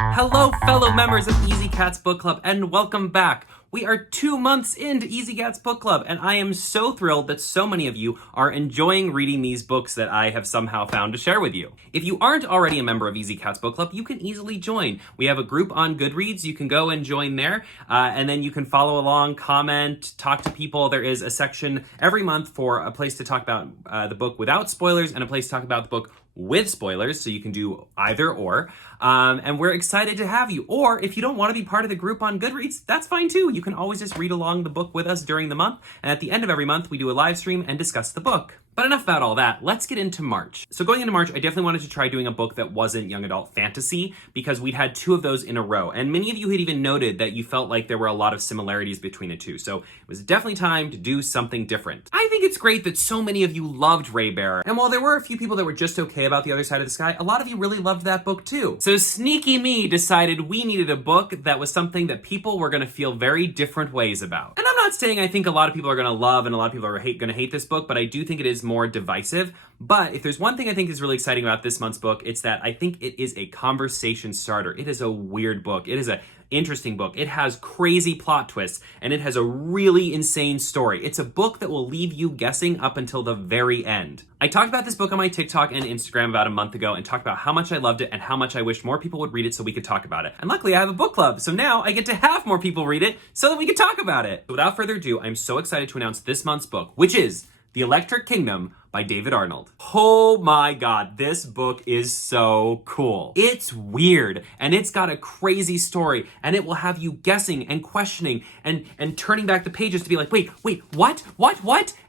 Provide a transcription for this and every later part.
Hello, fellow members of Easy Cats Book Club, and welcome back. We are 2 months into Easy Cats Book Club, and I am so thrilled that so many of you are enjoying reading these books that I have somehow found to share with you. If you aren't already a member of Easy Cats Book Club, you can easily join. We have a group on Goodreads. You can go and join there, and then you can follow along, comment, talk to people. There is a section every month for a place to talk about the book without spoilers and a place to talk about the book with spoilers, so you can do either or. And we're excited to have you. Or if you don't want to be part of the group on Goodreads, that's fine too. You can always just read along the book with us during the month. And at the end of every month, we do a live stream and discuss the book. But enough about all that. Let's get into March. So going into March, I definitely wanted to try doing a book that wasn't young adult fantasy because we'd had 2 of those in a row. And many of you had even noted that you felt like there were a lot of similarities between the 2. So it was definitely time to do something different. I think it's great that so many of you loved Ray Bear. And while there were a few people that were just okay about The Other Side of the Sky, a lot of you really loved that book too. So sneaky me decided we needed a book that was something that people were going to feel very different ways about. And I'm not saying I think a lot of people are going to love and a lot of people are going to hate this book, but I do think it is more divisive. But if there's one thing I think is really exciting about this month's book, it's that I think it is a conversation starter. It is a weird book. It is a interesting book. It has crazy plot twists, and it has a really insane story. It's a book that will leave you guessing up until the very end. I talked about this book on my TikTok and Instagram about a month ago and talked about how much I loved it and how much I wished more people would read it so we could talk about it. And luckily I have a book club, so now I get to have more people read it so that we can talk about it. So without further ado, I'm so excited to announce this month's book, which is The Electric Kingdom by David Arnold. Oh my god, this book is so cool. It's weird, and it's got a crazy story, and it will have you guessing and questioning and turning back the pages to be like, wait, what?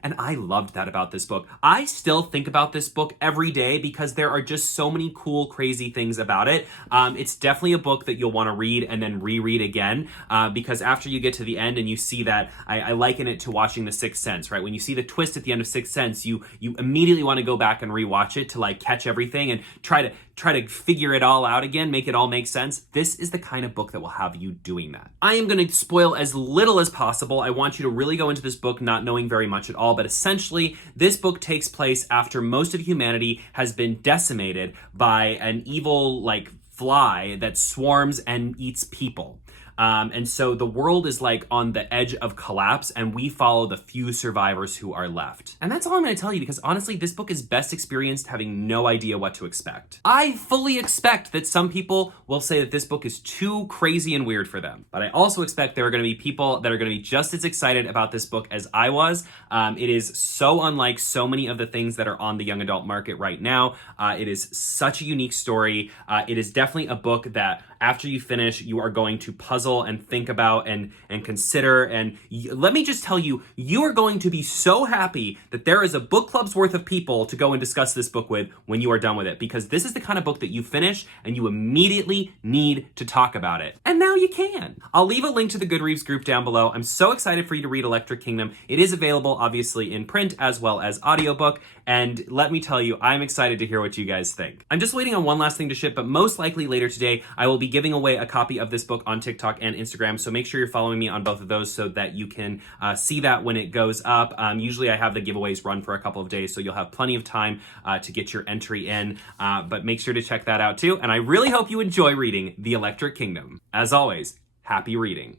And I loved that about this book. I still think about this book every day because there are just so many cool, crazy things about it. It's definitely a book that you'll want to read and then reread again, because after you get to the end and you see that, I liken it to watching The Sixth Sense, right? When you see the twist at the end of Sixth Sense, you immediately want to go back and rewatch it to like catch everything and try to figure it all out again, make it all make sense. This is the kind of book that will have you doing that. I am going to spoil as little as possible. I want you to really go into this book not knowing very much at all, but essentially this book takes place after most of humanity has been decimated by an evil like fly that swarms and eats people. And so the world is like on the edge of collapse, and we follow the few survivors who are left. And that's all I'm going to tell you because honestly, this book is best experienced having no idea what to expect. I fully expect that some people will say that this book is too crazy and weird for them. But I also expect there are going to be people that are going to be just as excited about this book as I was. It is so unlike so many of the things that are on the young adult market right now. It is such a unique story. It is definitely a book that after you finish, you are going to puzzle and think about and consider. And let me just tell you, you are going to be so happy that there is a book club's worth of people to go and discuss this book with when you are done with it, because this is the kind of book that you finish and you immediately need to talk about it. And now you can. I'll leave a link to the Goodreads group down below. I'm so excited for you to read Electric Kingdom. It is available obviously in print as well as audiobook. And let me tell you, I'm excited to hear what you guys think. I'm just waiting on one last thing to ship, but most likely later today, I will be giving away a copy of this book on TikTok and Instagram. So make sure you're following me on both of those so that you can see that when it goes up. Usually I have the giveaways run for a couple of days, so you'll have plenty of time to get your entry in. But make sure to check that out too. And I really hope you enjoy reading The Electric Kingdom. As always, happy reading.